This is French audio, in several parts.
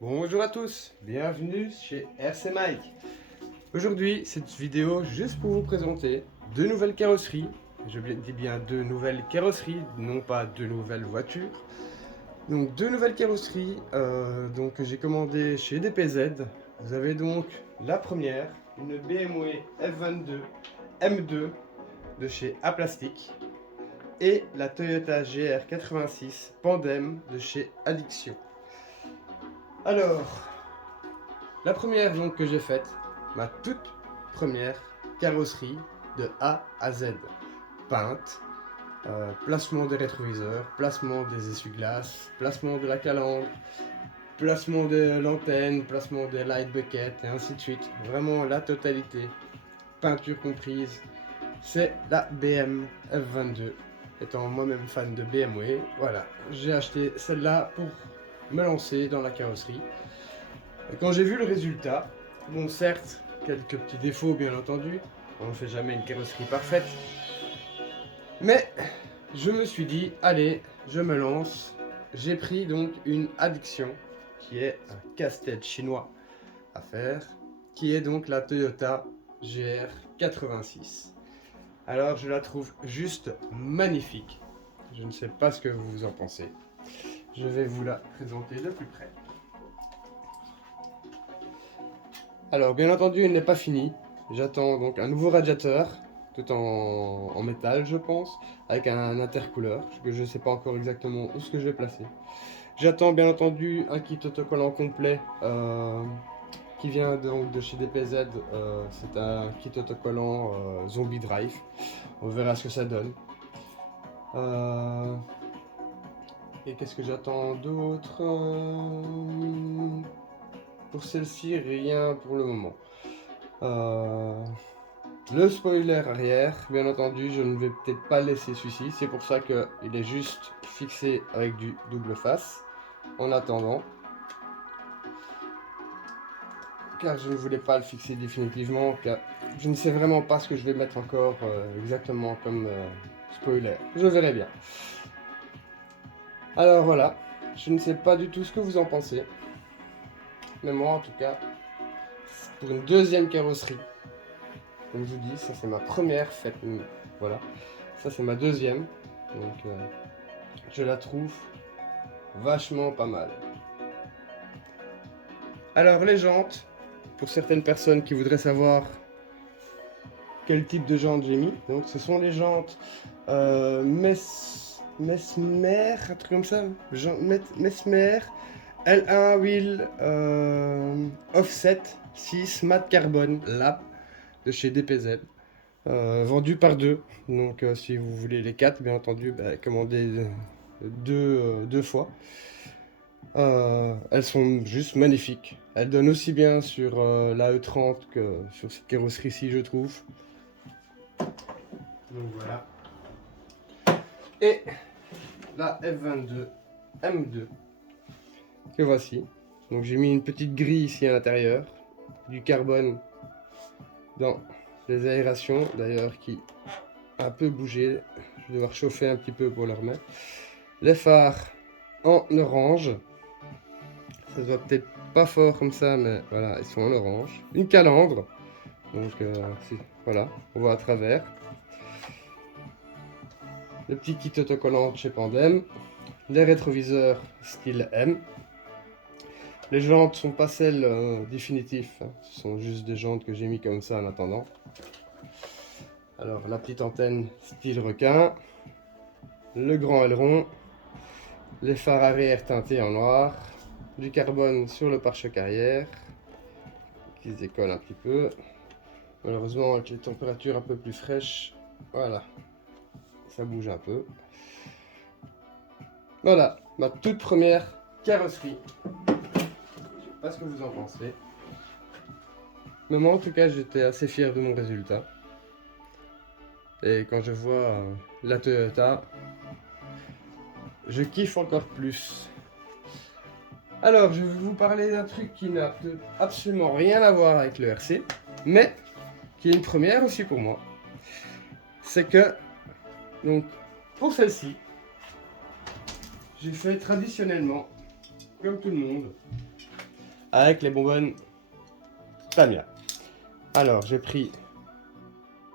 Bonjour à tous, bienvenue chez RC Mike. Aujourd'hui, cette vidéo juste pour vous présenter deux nouvelles carrosseries. Je dis bien deux nouvelles carrosseries, non pas deux nouvelles voitures. Donc deux nouvelles carrosseries que j'ai commandées chez DPZ. Vous avez donc la première, une BMW F22 M2 de chez Aplastic et la Toyota GR86 Pandem de chez Addiction. Alors, la première donc que j'ai faite, ma toute première carrosserie de A à Z. Peinte, placement des rétroviseurs, placement des essuie-glaces, placement de la calandre, placement de l'antenne, placement des light buckets et ainsi de suite. Vraiment la totalité, peinture comprise. C'est la BM F22. Étant moi-même fan de BMW, voilà, j'ai acheté celle-là pour me lancer dans la carrosserie. Et quand j'ai vu le résultat, bon certes, quelques petits défauts bien entendu, on ne fait jamais une carrosserie parfaite, mais je me suis dit, allez, je me lance. J'ai pris donc une Addiction, qui est un casse-tête chinois à faire, qui est donc la Toyota GR86. Alors je la trouve juste magnifique. Je ne sais pas ce que vous en pensez. Je vais vous la présenter de plus près. Alors bien entendu, elle n'est pas finie. J'attends donc un nouveau radiateur, tout en métal je pense, avec un intercooleur, que je ne sais pas encore exactement où ce que je vais placer. J'attends bien entendu un kit autocollant complet qui vient donc de chez DPZ. C'est un kit autocollant Zombie Drive. On verra ce que ça donne. Et qu'est-ce que j'attends d'autre pour celle-ci, rien pour le moment. Le spoiler arrière, bien entendu, je ne vais peut-être pas laisser celui-ci. C'est pour ça qu'il est juste fixé avec du double face. En attendant. Car je ne voulais pas le fixer définitivement. Car je ne sais vraiment pas ce que je vais mettre encore exactement comme spoiler. Je verrai bien. Alors voilà. Je ne sais pas du tout ce que vous en pensez. Mais moi en tout cas, pour une deuxième carrosserie. Comme je vous dis, ça c'est ma première faite. Voilà. Ça c'est ma deuxième. Donc je la trouve vachement pas mal. Alors les jantes, pour certaines personnes qui voudraient savoir quel type de jantes j'ai mis, donc ce sont les jantes Messmer, un truc comme ça, Messmer L1 Wheel Offset 6 Mat Carbone Lab de chez DPZ. Vendu par deux, donc si vous voulez les quatre, bien entendu, commandez deux fois. Elles sont juste magnifiques. Elles donnent aussi bien sur la E30 que sur cette carrosserie-ci, je trouve. Donc voilà. Et la F22 M2 que voici. Donc j'ai mis une petite grille ici à l'intérieur, du carbone dans les aérations, d'ailleurs qui a un peu bougé. Je vais devoir chauffer un petit peu pour le remettre. Les phares en orange. Ça se voit peut-être pas fort comme ça, mais voilà, ils sont en orange. Une calandre. Donc voilà, on voit à travers. Le petit kit autocollant de chez Pandem. Les rétroviseurs style M. Les jantes sont pas celles définitives, hein. Ce sont juste des jantes que j'ai mis comme ça en attendant. Alors la petite antenne style requin. Le grand aileron. Les phares arrière teintés en noir. Du carbone sur le pare-choc arrière qui se décolle un petit peu. Malheureusement, avec les températures un peu plus fraîches, voilà, ça bouge un peu. Voilà, ma toute première carrosserie. Je sais pas ce que vous en pensez. Mais moi, en tout cas, j'étais assez fier de mon résultat. Et quand je vois la Toyota, je kiffe encore plus. Alors, je vais vous parler d'un truc qui n'a absolument rien à voir avec le RC, mais qui est une première aussi pour moi. C'est que, donc, pour celle-ci, j'ai fait traditionnellement, comme tout le monde, avec les bonbonnes Tamia. Alors j'ai pris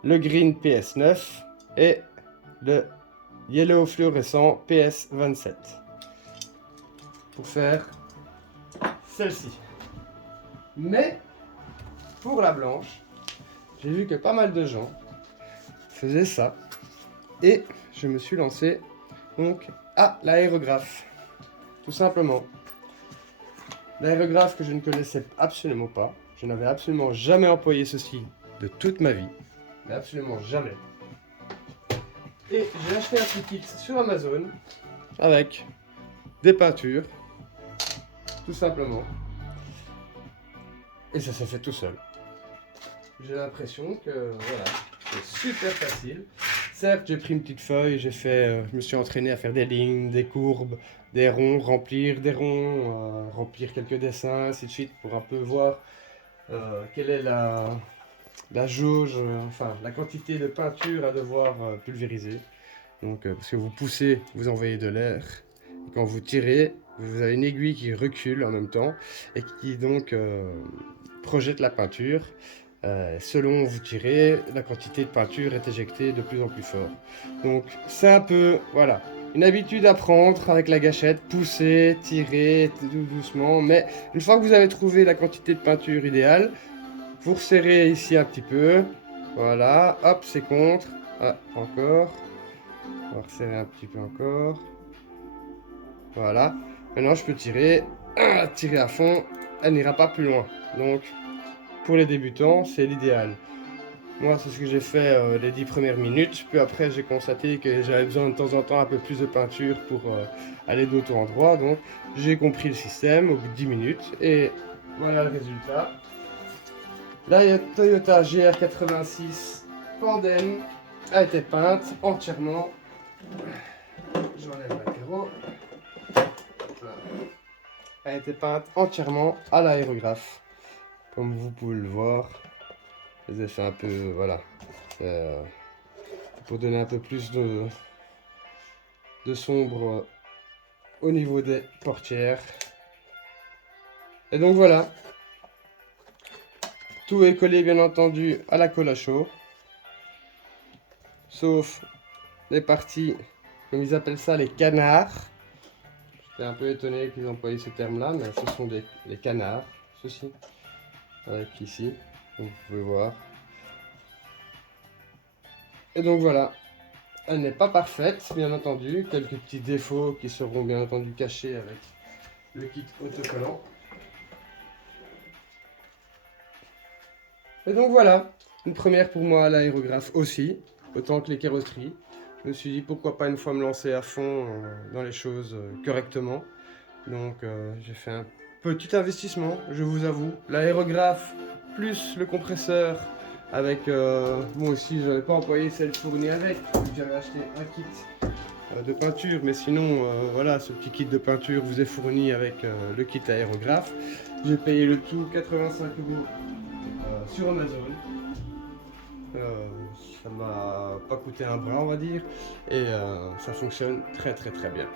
le green PS9 et le yellow fluorescent PS27 pour faire celle-ci. Mais pour la blanche, j'ai vu que pas mal de gens faisaient ça et je me suis lancé donc à l'aérographe, tout simplement. L'aérographe que je ne connaissais absolument pas, je n'avais absolument jamais employé ceci de toute ma vie, mais absolument jamais. Et j'ai acheté un petit kit sur Amazon avec des peintures, tout simplement. Et ça s'est fait tout seul. J'ai l'impression que voilà, c'est super facile. Certes, j'ai pris une petite feuille, je me suis entraîné à faire des lignes, des courbes, des ronds, remplir des ronds, remplir quelques dessins, ainsi de suite, pour un peu voir quelle est la jauge, enfin la quantité de peinture à devoir pulvériser. Donc, parce que vous poussez, vous envoyez de l'air. Et quand vous tirez, vous avez une aiguille qui recule en même temps et qui donc projette la peinture. Selon où vous tirez, la quantité de peinture est éjectée de plus en plus fort. Donc c'est un peu, voilà, une habitude à prendre avec la gâchette, pousser, tirer tout doucement. Mais une fois que vous avez trouvé la quantité de peinture idéale, vous resserrez ici un petit peu. Voilà, hop, c'est contre. Ah, encore. On va resserrer un petit peu encore. Voilà. Maintenant, je peux tirer. Tirer à fond. Elle n'ira pas plus loin. Donc, pour les débutants, c'est l'idéal. Moi, c'est ce que j'ai fait les 10 premières minutes. Puis après, j'ai constaté que j'avais besoin de temps en temps un peu plus de peinture pour aller d'autres endroits. Donc, j'ai compris le système au bout de 10 minutes. Et voilà le résultat. La Toyota GR86 Pandem a été peinte entièrement. J'enlève la carreau. Elle a été peinte entièrement à l'aérographe. Comme vous pouvez le voir, les effets un peu, voilà, pour donner un peu plus de sombre au niveau des portières. Et donc voilà, tout est collé bien entendu à la colle à chaud, sauf les parties, comme ils appellent ça, les canards. J'étais un peu étonné qu'ils emploient ce terme-là, mais ce sont les canards, ceci, avec ici, comme vous pouvez voir. Et donc voilà, elle n'est pas parfaite, bien entendu, quelques petits défauts qui seront bien entendu cachés avec le kit autocollant. Et donc voilà, une première pour moi à l'aérographe aussi, autant que les carrosseries. Je me suis dit pourquoi pas une fois me lancer à fond dans les choses correctement. Donc j'ai fait un petit investissement, je vous avoue. L'aérographe plus le compresseur avec, moi aussi je n'avais pas employé celle fournie avec, j'avais acheté un kit de peinture, mais sinon voilà, ce petit kit de peinture vous est fourni avec le kit aérographe. J'ai payé le tout 85 € sur Amazon. Ça m'a pas coûté un bras on va dire, et ça fonctionne très bien.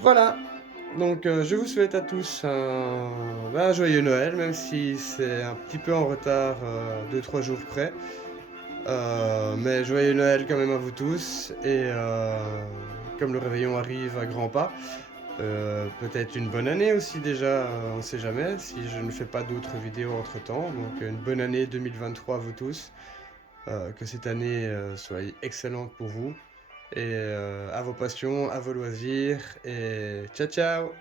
Voilà, donc je vous souhaite à tous un joyeux Noël, même si c'est un petit peu en retard 2-3 jours près. Mais joyeux Noël quand même à vous tous, et comme le réveillon arrive à grands pas, peut-être une bonne année aussi déjà, on ne sait jamais, si je ne fais pas d'autres vidéos entre temps. Donc une bonne année 2023 à vous tous, que cette année soit excellente pour vous, et à vos passions, à vos loisirs, et ciao ciao.